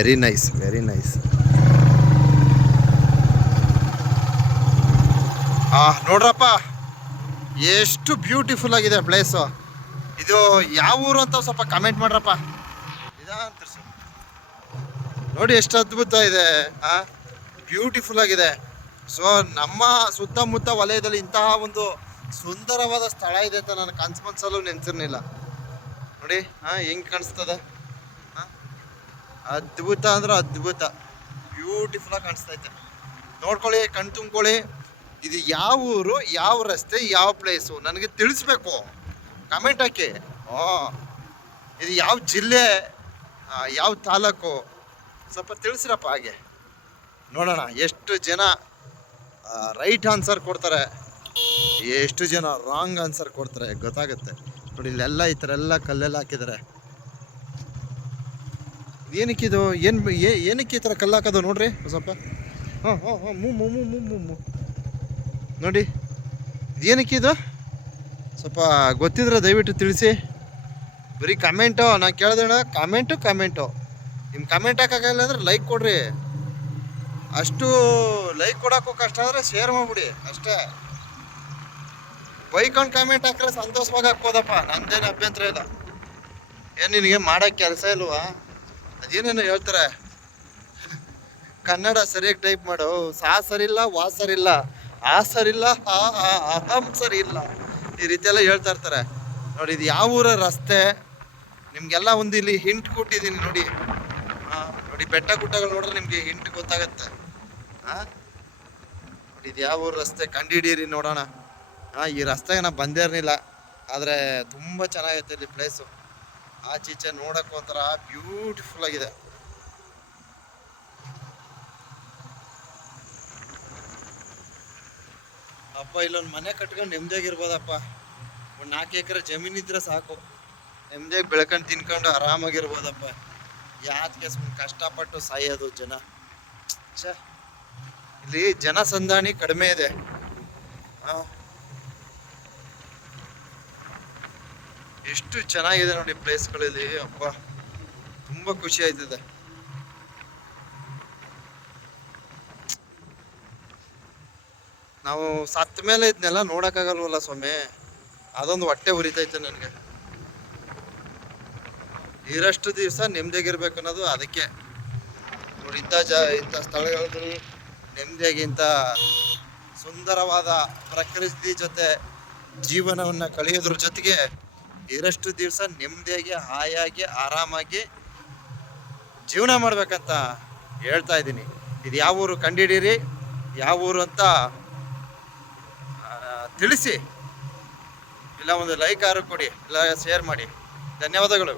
Very nice very nice ಆ, ನೋಡ್ರಪ್ಪ, ಎಷ್ಟು ಬ್ಯೂಟಿಫುಲ್ ಆಗಿದೆ ಪ್ಲೇಸು ಇದು ಯಾವ ಊರು ಅಂತ ಸ್ವಲ್ಪ ಕಮೆಂಟ್ ಮಾಡ್ರಪ್ಪ. ಇದಂತ ನೋಡಿ ಎಷ್ಟು ಅದ್ಭುತ ಇದೆ, ಆ? ಬ್ಯೂಟಿಫುಲ್ ಆಗಿದೆ. ಸೊ ನಮ್ಮ ಸುತ್ತಮುತ್ತ ವಲಯದಲ್ಲಿ ಇಂತಹ ಒಂದು ಸುಂದರವಾದ ಸ್ಥಳ ಇದೆ ಅಂತ ನನ್ನ ಕನ್ಸು ಮನ್ಸಲ್ಲೂ ನೆನ್ಸಿರ್ಲಿಲ್ಲ. ನೋಡಿ ಹಾ ಹೆಂಗ್ ಕಾಣಿಸ್ತದೆ? ಅದ್ಭುತ ಅಂದ್ರೆ ಅದ್ಭುತ. ಬ್ಯೂಟಿಫುಲ್ ಆಗಿ ಇದೆ ನೋಡ್ಕೊಳ್ಳಿ ಕಣ್ ತುಂಬ್ಕೊಳ್ಳಿ. ಇದು ಯಾವ ಊರು, ಯಾವ ರಸ್ತೆ, ಯಾವ ಪ್ಲೇಸು ನನಗೆ ತಿಳಿಸ್ಬೇಕು. ಕಮೆಂಟ್ ಹಾಕಿ. ಹಾಂ. ಇದು ಯಾವ ಜಿಲ್ಲೆ ಯಾವ ತಾಲೂಕು? ಸ್ವಲ್ಪ ತಿಳಿಸಿರಪ್ಪ ಹಾಗೆ. ನೋಡೋಣ, ಎಷ್ಟು ಜನ ರೈಟ್ ಆನ್ಸರ್ ಕೊಡ್ತಾರೆ. ಎಷ್ಟು ಜನ ರಾಂಗ್ ಆನ್ಸರ್ ಕೊಡ್ತಾರೆ ಗೊತ್ತಾಗುತ್ತೆ. ನೋಡಿ, ಇಲ್ಲೆಲ್ಲ ಈ ಥರ ಎಲ್ಲ ಕಲ್ಲೆಲ್ಲ ಹಾಕಿದ್ದಾರೆ. ಏನಕ್ಕಿದು ಏನು ಏನಕ್ಕೆ ಈ ಥರ ಕಲ್ಲಾಕದ ನೋಡ್ರಿ ಸ್ವಲ್ಪ ಹಾಂ ಹಾಂ ಹಾಂ, ಮೂ ಮೂ ಮೂ ಮೂ ನೋಡಿ ಸ್ವಲ್ಪ ಗೊತ್ತಿದ್ರೆ ದಯವಿಟ್ಟು ತಿಳಿಸಿ. ಬರೀ ಕಮೆಂಟು, ನಾನು ಕೇಳ್ದಣ್ಣ ಕಮೆಂಟು ಕಮೆಂಟು. ನಿಮ್ಮ ಕಮೆಂಟ್ ಹಾಕೋಕ್ಕಾಗಲ್ಲ ಅಂದ್ರೆ ಲೈಕ್ ಕೊಡ್ರಿ. ಅಷ್ಟು ಲೈಕ್ ಕೊಡೋಕ್ಕೂ ಕಷ್ಟ ಆದರೆ ಶೇರ್ ಮಾಡ್ಬಿಡಿ, ಅಷ್ಟೇ. ಬೈಕೊಂಡು ಕಮೆಂಟ್ ಹಾಕಿದ್ರೆ ಸಂತೋಷವಾಗಿ ಹಾಕ್ಬೋದಪ್ಪ, ನಂದೇನು ಅಭ್ಯಂತರ ಇಲ್ಲ. ಏನು ನಿನಗೆ ಮಾಡೋಕ್ಕೆ ಕೆಲಸ ಇಲ್ವಾ? ಅದೇನೇನು ಹೇಳ್ತಾರೆ? ಕನ್ನಡ ಸರಿಯಾಗಿ ಟೈಪ್ ಮಾಡು. ಸಾ ಸರಿಲ್ಲ ವಾ ಸರಿಲ್ಲ ಆ ಸರಿಲ್ಲ ಅಹಂ ಸರಿ ಇಲ್ಲ ಈ ರೀತಿ ಎಲ್ಲ ಹೇಳ್ತಾ ಇರ್ತಾರೆ. ನೋಡಿ ಇದು ಯಾವ ಊರ ರಸ್ತೆ? ನಿಮಗೆಲ್ಲ ಒಂದು ಇಲ್ಲಿ ಹಿಂಟ್ ಕೊಟ್ಟಿದ್ದೀನಿ ನೋಡಿ. ಆ, ನೋಡಿ ಬೆಟ್ಟ ಗುಡ್ಡಗಳು ನೋಡಿದ್ರೆ ನಿಮಗೆ ಹಿಂಟ್ ಗೊತ್ತಾಗತ್ತೆ. ಆ? ನೋಡಿ ಇದು ಯಾವ ಊರ ರಸ್ತೆ? ಕಂಡಿಡೀರಿ ನೋಡೋಣ. ಹಾಂ ಈ ರಸ್ತೆಗೆ ನಾ ಬಂದೇ ಇರಲಿಲ್ಲ. ಆದರೆ ತುಂಬ ಚೆನ್ನಾಗೈತೆ ಇಲ್ಲಿ ಪ್ಲೇಸು ಆಚೀಚೆ ನೋಡಕ್ಕೆ ಒಂಥರ ಬ್ಯೂಟಿಫುಲ್ ಆಗಿದೆ. ಅಪ್ಪ, ಇಲ್ಲೊಂದು ಮನೆ ಕಟ್ಕೊಂಡು ನೆಮ್ಮದಿಯಾಗಿರ್ಬೋದಪ್ಪ. ಒಂದು ನಾಲ್ಕು ಎಕರೆ ಜಮೀನಿದ್ರೆ ಸಾಕು. ನೆಮ್ಮದಿಯಾಗಿ ಬೆಳ್ಕೊಂಡು ತಿನ್ಕೊಂಡು ಆರಾಮಾಗಿರ್ಬೋದಪ್ಪ. ಯಾತಕ್ಕೆ ಸುಮ್ಮನೆ ಕಷ್ಟಪಟ್ಟು ಸಾಯೋದು ಜನ. ಛ, ಇಲ್ಲಿ ಜನಸಂದಾಣಿ ಕಡಿಮೆ ಇದೆ. ಆ. ಎಷ್ಟು ಚೆನ್ನಾಗಿದೆ ನೋಡಿ ಪ್ಲೇಸ್ಗಳಲ್ಲಿ. ಅಪ್ಪ ತುಂಬ ಖುಷಿ ಆಯ್ತದೆ. ನಾವು ಸತ್ತ ಮೇಲೆ ಇದನ್ನೆಲ್ಲ ನೋಡೋಕ್ಕಾಗಲ್ವಲ್ಲ ಸ್ವಾಮಿ? ಅದೊಂದು ಹೊಟ್ಟೆ ಉರಿತೈತೆ ನನಗೆ. ಇರಷ್ಟು ದಿವಸ ನೆಮ್ಮದಿಯಾಗಿರ್ಬೇಕು ಅನ್ನೋದು ಅದಕ್ಕೆ. ನೋಡಿ, ಇಂಥ ಜ, ಇಂಥ ಸ್ಥಳಗಳಲ್ಲಿ ನೆಮ್ಮದಿಯಾಗಿ ಇಂಥ ಸುಂದರವಾದ ಪ್ರಕೃತಿ ಜೊತೆ ಜೀವನವನ್ನು ಕಳೆಯೋದ್ರ ಜೊತೆಗೆ ಇರಷ್ಟು ದಿವಸ ನೆಮ್ಮದಿಯಾಗಿ, ಹಾಯಾಗಿ, ಆರಾಮಾಗಿ ಜೀವನ ಮಾಡ್ಬೇಕಂತ ಹೇಳ್ತಾ ಇದ್ದೀನಿ. ಇದು ಯಾವ ಊರು ಕಂಡಿಡೀರಿ? ಯಾವ ಊರು ಅಂತ ತಿಳಿಸಿ. ಇಲ್ಲ ಒಂದು ಲೈಕ್ ಆರು ಕೊಡಿ, ಇಲ್ಲ ಶೇರ್ ಮಾಡಿ. ಧನ್ಯವಾದಗಳು.